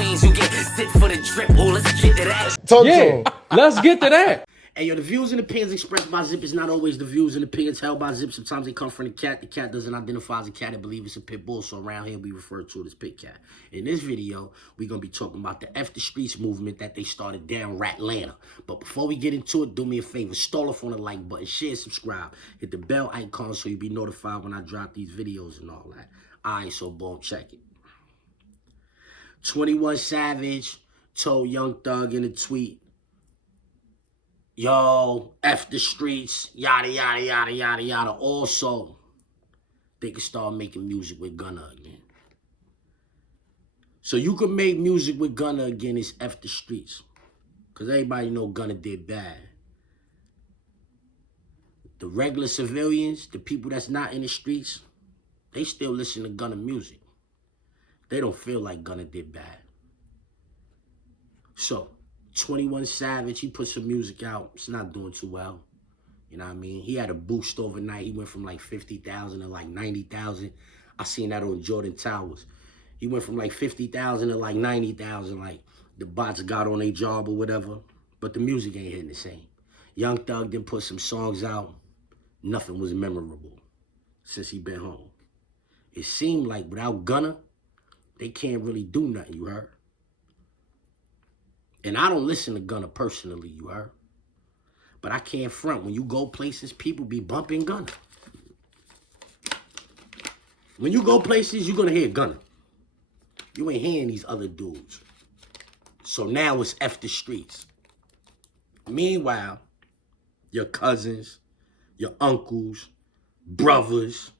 queens, you get zip for the drip. Oh, let's get to that. Talk to him. Let's get to that. Hey, yo, the views and opinions expressed by Zip is not always the views and opinions held by Zip. Sometimes they come from the cat. The cat doesn't identify as a cat and believe it's a pit bull, so around here we refer to it as pit cat. In this video, we're going to be talking about the F the Streets movement that they started down Ratlanta. But before we get into it, do me a favor. Stall off on the like button, share, subscribe. Hit the bell icon so you'll be notified when I drop these videos and all that. All right, so boom, check it. 21 Savage told Young Thug in a tweet, yo, F the streets, yada, yada, yada, yada, yada. Also, they can start making music with Gunna again. So you can make music with Gunna again, it's F the streets. Because everybody know Gunna did bad. The regular civilians, the people that's not in the streets, they still listen to Gunna music. They don't feel like Gunna did bad. So, 21 Savage, he put some music out. It's not doing too well. You know what I mean? He had a boost overnight. He went from like 50,000 to like 90,000. I seen that on Jordan Towers. He went from like 50,000 to like 90,000. Like the bots got on their job or whatever. But the music ain't hitting the same. Young Thug then put some songs out. Nothing was memorable since he been home. It seemed like without Gunna, they can't really do nothing, you heard? And I don't listen to Gunna personally, you heard? But I can't front. When you go places, people be bumping Gunna. When you go places, you're going to hear Gunna. You ain't hearing these other dudes. So now it's F the streets. Meanwhile, your cousins, your uncles, brothers,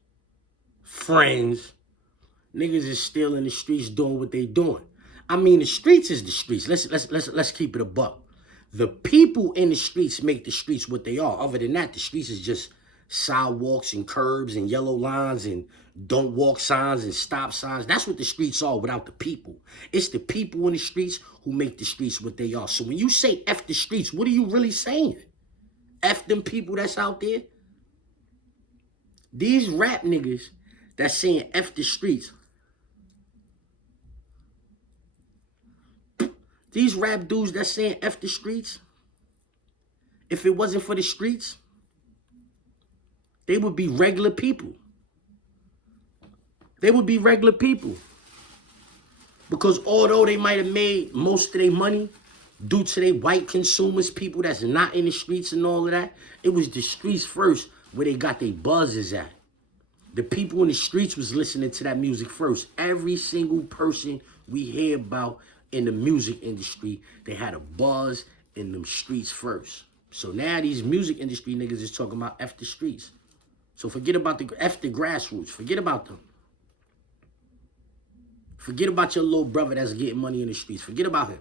friends, niggas is still in the streets doing what they doing. I mean, the streets is the streets. Let's keep it a buck. The people in the streets make the streets what they are. Other than that, the streets is just sidewalks and curbs and yellow lines and don't walk signs and stop signs. That's what the streets are without the people. It's the people in the streets who make the streets what they are. So when you say F the streets, what are you really saying? F them people that's out there? These rap niggas that's saying F the streets, these rap dudes that's saying F the streets, if it wasn't for the streets, they would be regular people. They would be regular people. Because although they might have made most of their money due to their white consumers, people that's not in the streets and all of that, it was the streets first where they got their buzzes at. The people in the streets was listening to that music first. Every single person we hear about in the music industry, they had a buzz in them streets first. So now these music industry niggas is talking about F the streets. So forget about the F the grassroots. Forget about them. Forget about your little brother that's getting money in the streets. Forget about him.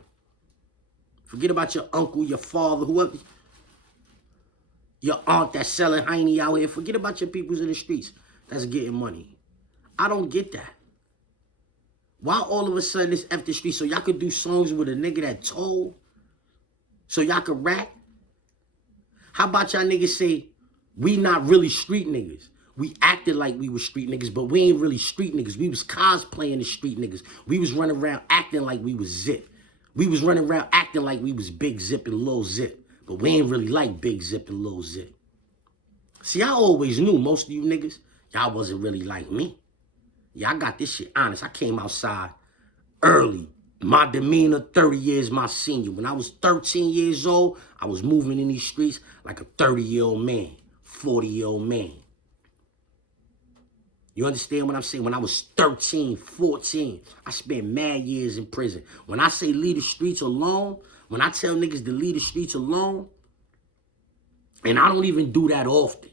Forget about your uncle, your father, whoever. Your aunt that's selling hiney out here. Forget about your peoples in the streets that's getting money. I don't get that. Why all of a sudden it's F the street? So y'all could do songs with a nigga that told? So y'all could rap? How about y'all niggas say, we not really street niggas? We acted like we were street niggas, but we ain't really street niggas. We was cosplaying the street niggas. We was running around acting like we was Zip. We was running around acting like we was Big Zip and Lil Zip. But we ain't really like Big Zip and Lil Zip. See, I always knew most of you niggas, y'all wasn't really like me. Yeah, I got this shit honest. I came outside early. My demeanor, 30 years my senior. When I was 13 years old, I was moving in these streets like a 30-year-old man, 40-year-old man. You understand what I'm saying? When I was 13, 14, I spent mad years in prison. When I say leave the streets alone, when I tell niggas to leave the streets alone, and I don't even do that often.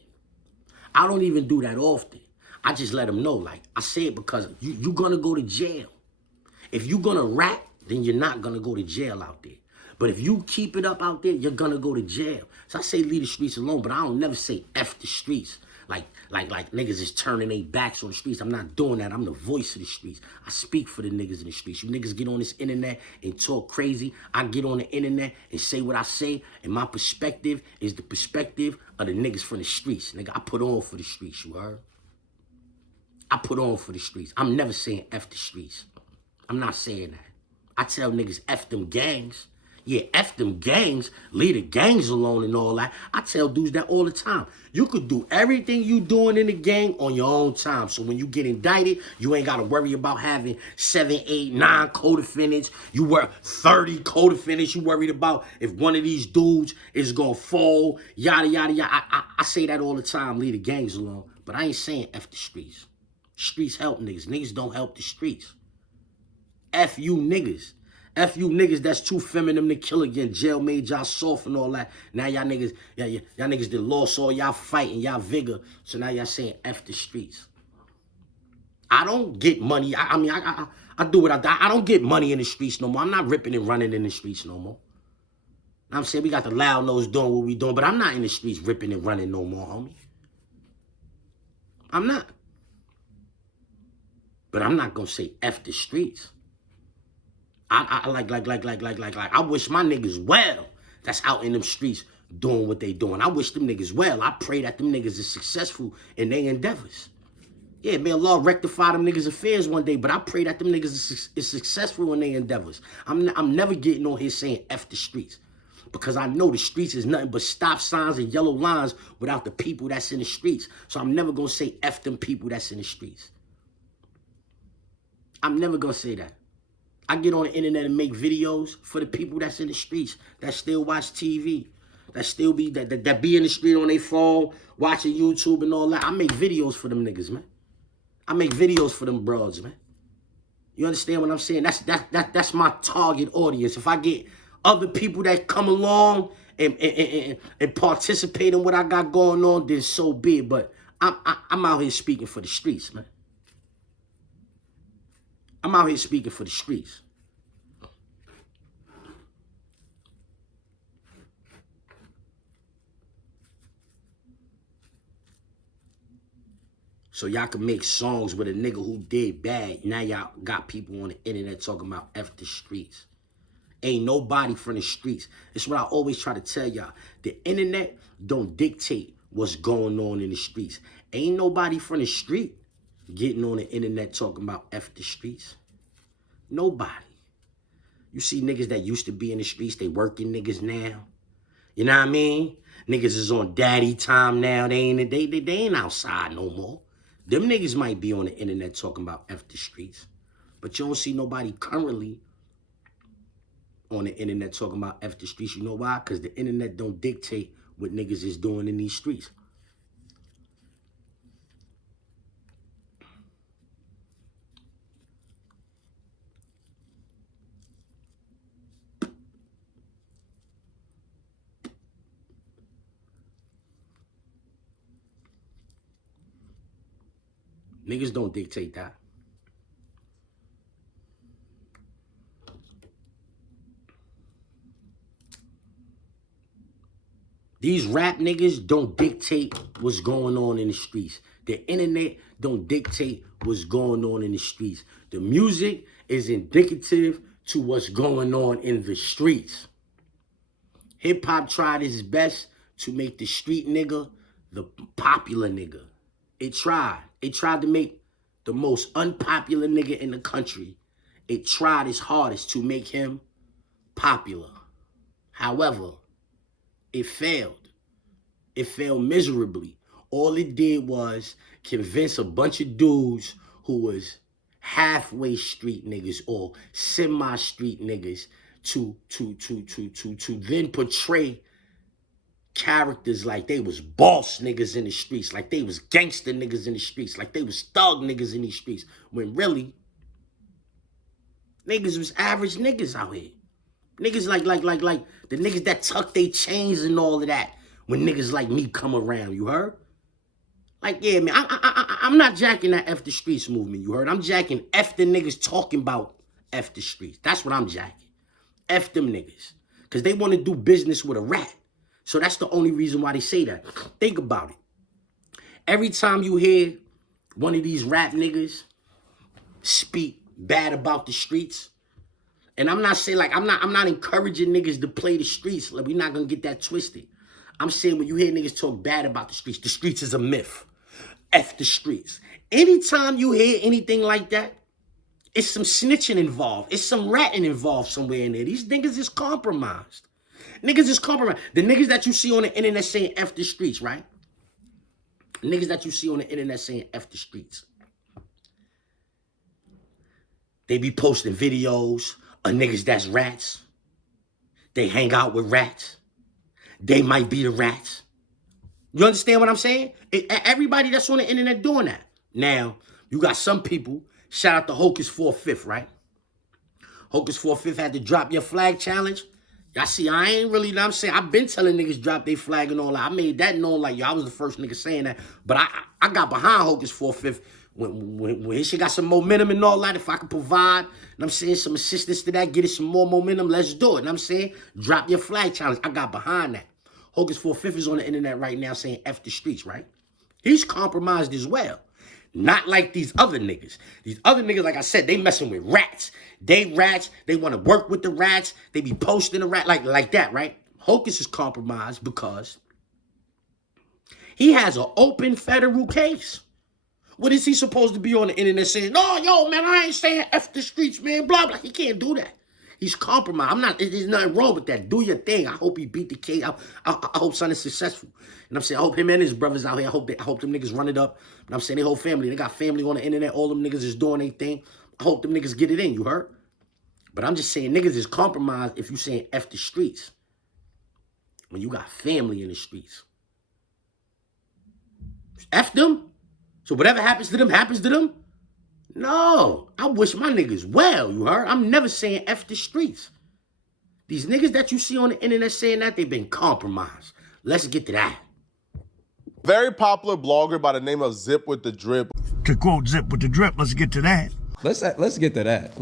I don't even do that often. I just let them know, like, I say it because you're going to go to jail. If you're going to rap, then you're not going to go to jail out there. But if you keep it up out there, you're going to go to jail. So I say leave the streets alone, but I don't never say F the streets. Like niggas is turning their backs on the streets. I'm not doing that. I'm the voice of the streets. I speak for the niggas in the streets. You niggas get on this internet and talk crazy. I get on the internet and say what I say. And my perspective is the perspective of the niggas from the streets. Nigga, I put on for the streets, you heard? I put on for the streets. I'm never saying F the streets. I'm not saying that. I tell niggas, F them gangs. Yeah, F them gangs, leave the gangs alone and all that. I tell dudes that all the time. You could do everything you doing in the gang on your own time. So when you get indicted, you ain't got to worry about having 7, 8, 9 co-defendants. You work 30 co-defendants. You worried about if one of these dudes is going to fall, yada, yada, yada. I say that all the time, leave the gangs alone. But I ain't saying F the streets. Streets help niggas. Niggas don't help the streets. F you niggas. F you niggas that's too feminine to kill again. Jail made y'all soft and all that. Now y'all niggas, y'all niggas did lost all y'all fight and y'all vigor. So now y'all saying F the streets. I don't get money. I mean, I do what I do. I don't get money in the streets no more. I'm not ripping and running in the streets no more. I'm saying we got the loud nose doing what we doing, but I'm not in the streets ripping and running no more, homie. I'm not. But I'm not gonna say F the streets. I I wish my niggas well that's out in them streets doing what they doing. I wish them niggas well. I pray that them niggas is successful in their endeavors. Yeah, may Allah rectify them niggas' affairs one day, but I pray that them niggas is successful in their endeavors. I'm never getting on here saying F the streets, because I know the streets is nothing but stop signs and yellow lines without the people that's in the streets. So I'm never gonna say F them people that's in the streets. I'm never gonna say that. I get on the internet and make videos for the people that's in the streets, that still watch TV, that still be that be in the street on their phone, watching YouTube and all that. I make videos for them niggas, man. I make videos for them broads, man. You understand what I'm saying? That's my target audience. If I get other people that come along and participate in what I got going on, then so be it. But I'm out here speaking for the streets, man. I'm out here speaking for the streets. So y'all can make songs with a nigga who did bad. Now y'all got people on the internet talking about F the streets. Ain't nobody from the streets. It's what I always try to tell y'all. The internet don't dictate what's going on in the streets. Ain't nobody from the street getting on the internet talking about F the streets. Nobody. You see niggas that used to be in the streets, they working niggas now. You know what I mean? Niggas is on daddy time now. They ain't outside no more. Them niggas might be on the internet talking about F the streets. But you don't see nobody currently on the internet talking about F the streets. You know why? Because the internet don't dictate what niggas is doing in these streets. Niggas don't dictate that. These rap niggas don't dictate what's going on in the streets. The internet don't dictate what's going on in the streets. The music is indicative to what's going on in the streets. Hip-hop tried its best to make the street nigga the popular nigga. It tried. It tried to make the most unpopular nigga in the country. It tried its hardest to make him popular. However, it failed. It failed miserably. All it did was convince a bunch of dudes who was halfway street niggas or semi-street niggas to then portray characters like they was boss niggas in the streets, like they was gangster niggas in the streets, like they was thug niggas in these streets, when really, niggas was average niggas out here. Niggas like the niggas that tuck they chains and all of that when niggas like me come around, you heard? Like, yeah, man, I'm not jacking that F the streets movement, you heard? I'm jacking F the niggas talking about F the streets. That's what I'm jacking. F them niggas. Because they want to do business with a rat. So that's the only reason why they say that. Think about it. Every time you hear one of these rap niggas speak bad about the streets, and I'm not saying, like, I'm not encouraging niggas to play the streets. Like, we're not gonna get that twisted. I'm saying when you hear niggas talk bad about the streets is a myth. F the streets. Anytime you hear anything like that, It's some snitching involved. It's some ratting involved somewhere in there. These niggas is compromised. Niggas is compromised. The niggas that you see on the internet saying F the streets, right? Niggas that you see on the internet saying F the streets. They be posting videos of niggas that's rats. They hang out with rats. They might be the rats. You understand what I'm saying? Everybody that's on the internet doing that. Now, you got some people, shout out to Hocus 4/5, right? Hocus 4/5 had to drop your flag challenge. Y'all see, I ain't really, you know what I'm saying? I've been telling niggas drop their flag and all that. I made that known like, yo, I was the first nigga saying that. But I got behind Hocus 4/5 when his shit got some momentum and all that. If I could provide, you know what I'm saying, some assistance to that, get it some more momentum, let's do it. You know what I'm saying? Drop your flag challenge. I got behind that. Hocus 4/5 is on the internet right now saying F the streets, right? He's compromised as well. Not like these other niggas. These other niggas, like I said, they messing with rats. They rats. They want to work with the rats. They be posting the rat like that, right? Hocus is compromised because he has an open federal case. What is he supposed to be on the internet saying? No, yo, man, I ain't saying F the streets, man, blah, blah. He can't do that. He's compromised. There's nothing wrong with that. Do your thing. I hope he beat the case. I hope son is successful. And I'm saying, I hope him and his brothers out here, I hope them niggas run it up. And I'm saying, their whole family, they got family on the internet. All them niggas is doing their thing. I hope them niggas get it in, you heard? But I'm just saying, niggas is compromised if you saying F the streets. When you got family in the streets. F them? So whatever happens to them, happens to them? No, I wish my niggas well, you heard? I'm never saying F the streets. These niggas that you see on the internet saying that, they've been compromised. Let's get to that. Very popular blogger by the name of Zipwitthedrip. To quote Zipwitthedrip, let's get to that. Let's get to that.